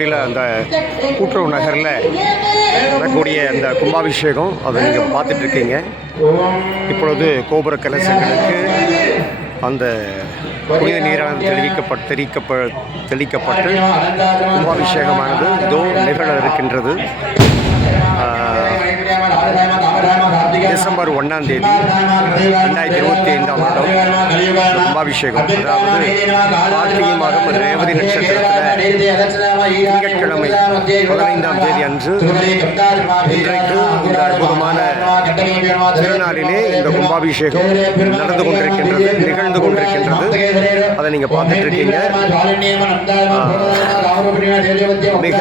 கோட்டையில் அந்த கூட்டுறவு நகரில் நடக்கக்கூடிய அந்த கும்பாபிஷேகம் அதை நீங்கள் பார்த்துட்ருக்கீங்க. இப்பொழுது கோபுர கலசங்களுக்கு அந்த புனித நீரானது தெளிக்கப்பட்டு கும்பாபிஷேகமானது இதோ நிகழ இருக்கின்றது. டிசம்பர் 1ஆம் தேதி 2025ஆம் வருடம் கும்பாபிஷேகம், அதாவது கார்த்திகை மாதம் ரேவதி நட்சத்திரத்தில் திங்கட்கிழமை 15ஆம் தேதி அன்று இன்றைக்கு இந்த அற்புதமான திருநாளிலே இந்த கும்பாபிஷேகம் நிகழ்ந்து கொண்டிருக்கின்றது. அதை நீங்கள் பார்த்துட்டு இருக்கீங்க. மிக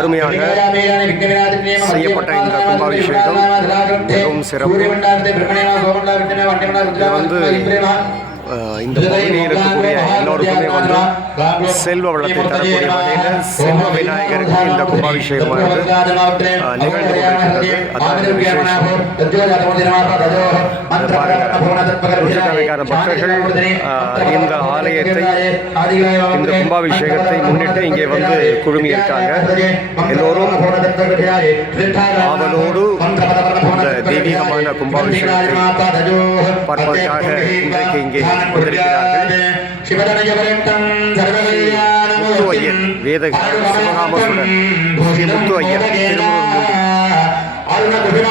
அருமையாக செய்யப்பட்ட இந்த கும்பாபிஷேகம் மிகவும் சிறப்பு. இந்த பகுதியில் இருக்கக்கூடிய எல்லோருக்குமே செல்வ வளத்தை தரக்கூடிய வகையில் செல்வ விநாயகருக்கு இந்த கும்பாபிஷேகமானது நிகழ்ந்து கொண்டிருக்கின்றது. அதாவது விசேஷம். நூற்றுக்கணக்கான பக்தர்கள் இந்த ஆலயத்தை, இந்த கும்பாபிஷேகத்தை முன்னிட்டு இங்கே குழுமியிருக்காங்க. எல்லோரும் ஆவலோடு இந்த தெய்வீகமான கும்பாபிஷேகத்தை பார்ப்பதற்காக இன்றைக்கு இங்கே வந்திருக்கிறார்கள். முத்து ஐயர் வேத சிவகாமசுடன் ஸ்ரீ முத்து ஐயர்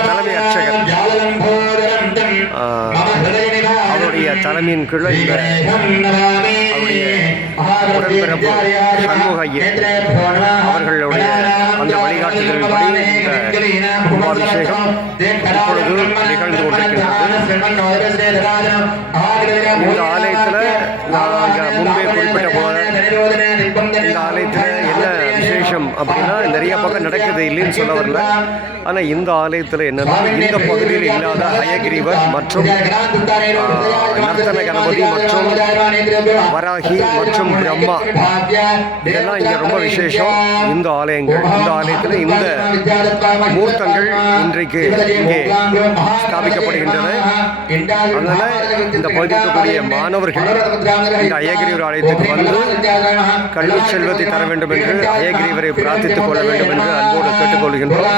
தலைமை அர்ச்சகர் அவருடைய தலைமையின் கீழ் இந்த அவருடைய உடன்பிறப்பு சண்முக ஐயர் அவர்களுடைய அந்த வழிகாட்டுதலின்படி இந்த கும்பாபிஷேகம் இப்பொழுது நிகழ்ந்து கொண்டிருக்கின்றது. இந்த ஆலயத்தில் நாங்கள் முன்பே குறிப்பிட்ட போல இந்த ஆலயத்தில் என்ன விசேஷம் அப்படின்னா, நிறைய பக்கம் நடக்குது இல்லைன்னு சொல்ல வரல. ஆனால் இந்த ஆலயத்தில் என்னன்னா, இந்த பகுதியில் இல்லாத ஹயகிரீவர் மற்றும் நர்த்தன கணபதி மற்றும் வராகி மற்றும் பிரம்மா இதெல்லாம் இங்கே ரொம்ப விசேஷம். இந்த ஆலயத்தில் இந்த மூர்த்தங்கள் இன்றைக்கு இங்கே ஸ்தாபிக்கப்படுகின்றன. அதனால் இந்த பகுதியில் இருக்கக்கூடிய மாணவர்கள் இந்த ஹயகிரீவர் ஆலயத்துக்கு கல்வி செல்வத்தை தர வேண்டும் என்று ஹயகிரீவரை பிரார்த்தித்துக் கொள்ள வேண்டும் என்று அன்போடு கேட்டுக்கொள்கின்றோம்.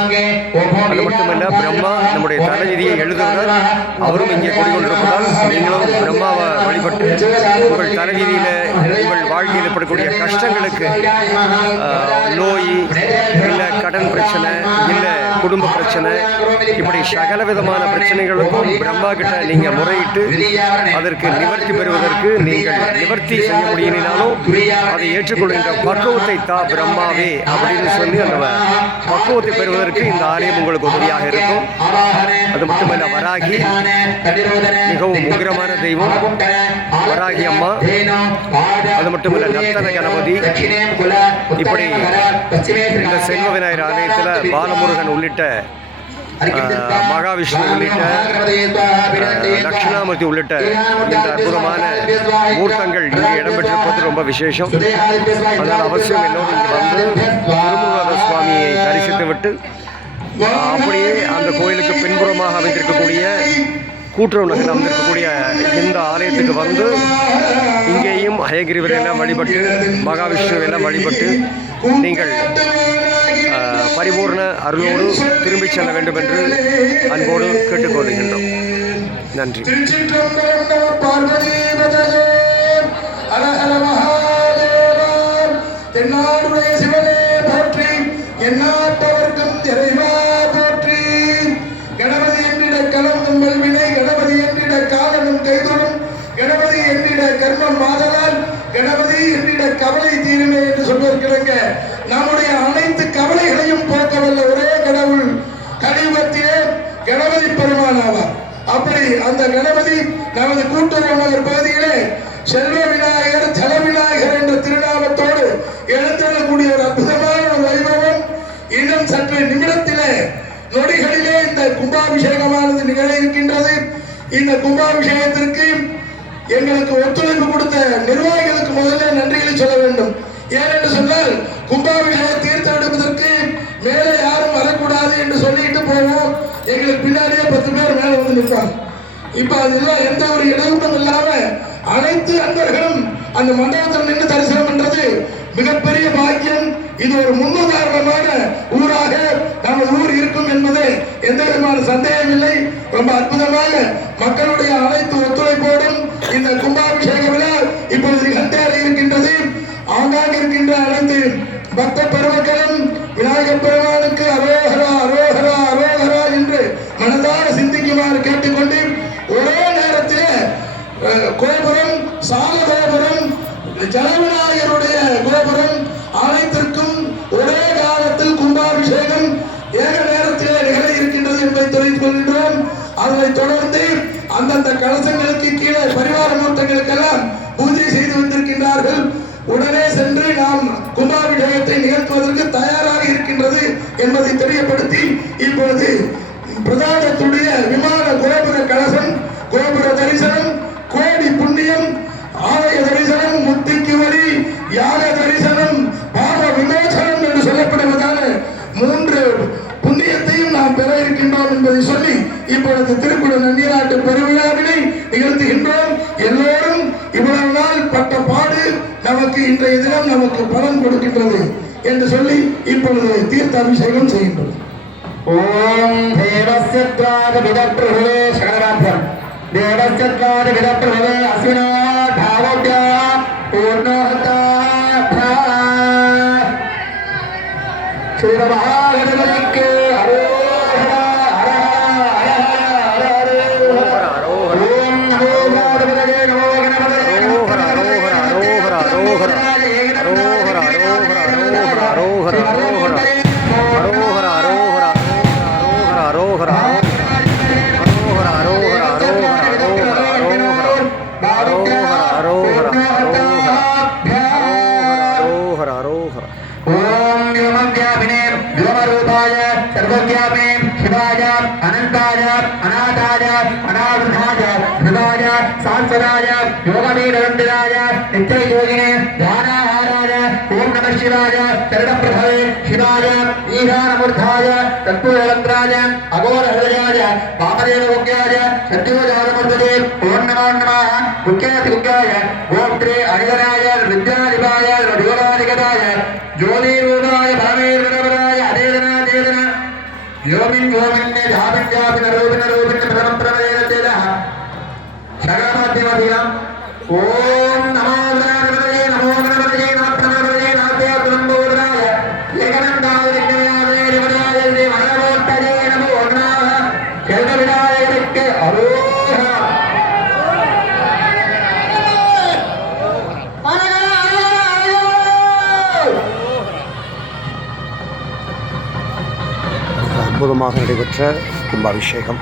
அது மட்டுமல்ல, பிரம்மா நம்முடைய தலைவிதியை எழுதுகிறார். அவரும் இங்கே குடிக்கொண்டிருப்பதால் நீங்களும் பிரம்மாவை வழிபட்டு உங்கள் தலைவிதியில் உங்கள் வாழ்க்கையில் ஏற்படக்கூடிய கஷ்டங்களுக்கு, நோய் இல்லை கடன் பிரச்சனை இல்லை குடும்ப பிரச்சனை, இப்படி சகல விதமான பிரச்சனைகளுக்கும் பிரம்மா கிட்ட நீங்கள் முறையிட்டு அதற்கு நிவர்த்தி பெறுவதற்கு நீங்கள் நிவர்த்தி செய்ய முடியினாலும் அதை ஏற்றுக்கொள்கின்ற பக்குவத்தை பிரம்மாவே அப்படின்னு சொல்லி அந்த பக்குவத்தை பெறுவதற்கு இந்த ஆலயம் உங்களுக்கு உதவியாக இருக்கும். அது மட்டுமல்ல, வராகி மிகவும் உக்கிரமான தெய்வம் வராகி அம்மா. அது மட்டுமல்ல, நர்த்தன கணபதி. இப்படி இந்த செல்வ விநாயகர் ஆலயத்தில் பாலமுருகன் உள்ளிட்ட மகாவிஷ்ணு உள்ளிட்ட தட்சிணாமூர்த்தி உள்ளிட்ட இந்த அற்புதமான மூர்த்தங்கள் இங்கே இடம்பெற்றிருப்பது ரொம்ப விசேஷம். அதனால் அவசியம் எல்லோரும் இங்கே திருமுருகநாத சுவாமியை தரிசித்து விட்டு அப்படியே அந்த கோயிலுக்கு பின்புறமாக அமைந்திருக்கக்கூடிய கூட்டுறவு நகரில் அமைந்திருக்கக்கூடிய இந்த ஆலயத்துக்கு இங்கேயும் ஹயகிரிவரை எல்லாம் வழிபட்டு மகாவிஷ்ணுவெல்லாம் வழிபட்டு நீங்கள் பரிபூர்ண அருளோடு திரும்பிச் செல்ல வேண்டும் என்று அன்போடு கேட்டுக்கொள்கின்றோம். நன்றி. தென்னாடுடைய சிவனே போற்றி, எந்நாட்டவர்க்கும் இறைவா போற்றி. கணபதி என்றிட கலந்தும் வினை, கணபதி என்றிட காலனும் கைதொடும், கணபதி என்றிட கர்மம் மாதலால், கணபதி என்றிட கவலை தீருமே என்று சொல்வதற்கிழங்க நம்முடைய அனைத்து கவலைகளையும் போக்கவல்ல ஒரே கடவுள் கலியுகத்திலே கணபதி பெருமான் ஆவார். அப்படி அந்த கணபதி நமது கூட்டுறவு நகர் பகுதியிலே செல்வ விநாயகர், ஜல விநாயகர் என்ற திருநாமத்தோடு எழுந்தெழக்கூடிய ஒரு அற்புதமான ஒரு வைபவம் இன்னும் சற்று நிமிடத்திலே நொடிகளிலே இந்த கும்பாபிஷேகமானது நிகழ இருக்கின்றது. இந்த கும்பாபிஷேகத்திற்கு எங்களுக்கு ஒத்துழைப்பு கொடுத்த நிர்வாகிகளுக்கு முதல்ல நன்றிகளை சொல்ல வேண்டும். ஏனென்று சொன்னால், கும்பாபிஷேக தீர்த்தம் எடுப்பதற்கு மேலே யாரும் வரக்கூடாது என்று சொல்லிட்டு போவோம். எங்களுக்கு பின்னாடியே 10 பேர் மேலே வந்து நிற்பாங்க. இப்ப அதெல்லாம் எந்த ஒரு இடையூறும் இல்லாம அனைத்து அன்பர்களும் அந்த மண்டபத்தில் நின்று தரிசனம் பண்றது மிகப்பெரிய பாக்கியம். இது ஒரு முன்னுதாரணமான ஊராக நமது ஊர் இருக்கும் என்பது எந்த விதமான சந்தேகம் இல்லை. ரொம்ப அற்புதமாக மக்களுடைய அனைத்து ஒத்துழைப்போடும் இந்த கும்பாபிஷேக விழா இப்பொழுது நிகழ்த்தேற இருக்கின்றது. ஆங்காங்க இருக்கின்ற அனைத்து பக்த பெருமக்களும் விநாயகப் பெருமானுக்கு அரோகரா அரோகரா அரோகரா என்று மனதார சிந்திக்குமாறு கேட்டுக்கொண்டு, ஒரே நேரத்தில் கோபுரம், சால கோபுரம், ஜலவிநாயகருடைய கோபுரம் அனைத்திற்கும் ஒரே காலத்தில் கும்பாபிஷேகம் ஏக நேரத்தில் நிகழ இருக்கின்றது என்பதை தெரிவித்துக் கொள்கின்றோம். அதனைத் தொடர்ந்து அந்தந்த கலசங்களுக்கு கீழே பரிவார மூர்த்தங்களுக்கெல்லாம் பூஜை செய்து வந்திருக்கின்றார்கள். உடனே சென்று நாம் கும்பாபிஷேகத்தை நிகழ்த்துவதற்கு தயாராக இருக்கின்றது என்பதை தெரியப்படுத்தி, இப்பொழுது பிரதானத்துடைய விமான கோபுர கலசம், கோபுர தரிசனம், கோடி புண்ணியம், ஆலய தரிசனம், முத்திக்கு வரி, யாக தரிசனம், பாவ விமோசனம் என்று சொல்லப்படுவதான 3 புண்ணியத்தையும் நாம் பெற இருக்கின்றோம் என்பதை சொல்லி இப்பொழுது திருக்குட நன்னீராட்டு பெருவிழாவினை நிகழ்த்துகின்றோம். எல்லோரும் இவ்வளவு நாள் பட்ட பாடு நமக்கு இன்றைய தினம் நமக்கு பலன் கொடுக்கின்றது என்று சொல்லி இப்பொழுது தீர்த்த அபிஷேகம் செய்கின்றோம். ஓம் தேவஸ்யத்வாத விதப்ரபவே சகராத்யம் தேவஸ்யத்வாத விதப்ரபவே அஸ்வினா பாவோத்யா பூர்ணோஹதா ஸ்ரீ மகாகணபதிக்கு அரோஹரா அரஹரா அரஹரா அரஹரா ஓம் நமோ கணபதயே நமோ கணபதயே அரோகரா அரோகரா அரோகரா அரோகரா அரோகரா அரோகரா அரோகரா அரோகரா शिवाय अनंताय अनाथाय अनावृताय ध्रुवाय सांसदाय योगवीरवंदिताय नित्ययोगिने ध्यानाहाराय ओम नमः शिवाय शरणप्रभवे शिवाय ईशानमूर्धाय तत्पूर्णवक्त्राय अघोरहृदयाय वामदेवमुख्याय सत्योजातमूर्तये ओम नमो नमः मुख्यातिमुख्याय गोत्रे हरिहराय विद्याधिपाय योगाधिगताय ज्योतिरूपाय भावेर्वरवराय अदेदना देदना योमिन योमिन्ने धापिन्यापिन रूपिन रूपिन प्रथमं प्रवेदतेजः शगमध्यमधिगम् ओम नमो गणपतये नमो गणपतये नमः प्रणवतये नाभ्या कुलम्बोदराय एकनन्दाय विघ्नयाय रिवराय देवनमोत्तये नमो नमः शरणविनायकके अरोहा அற்புதமாக நடைபெற்ற கும்பாபிஷேகம்.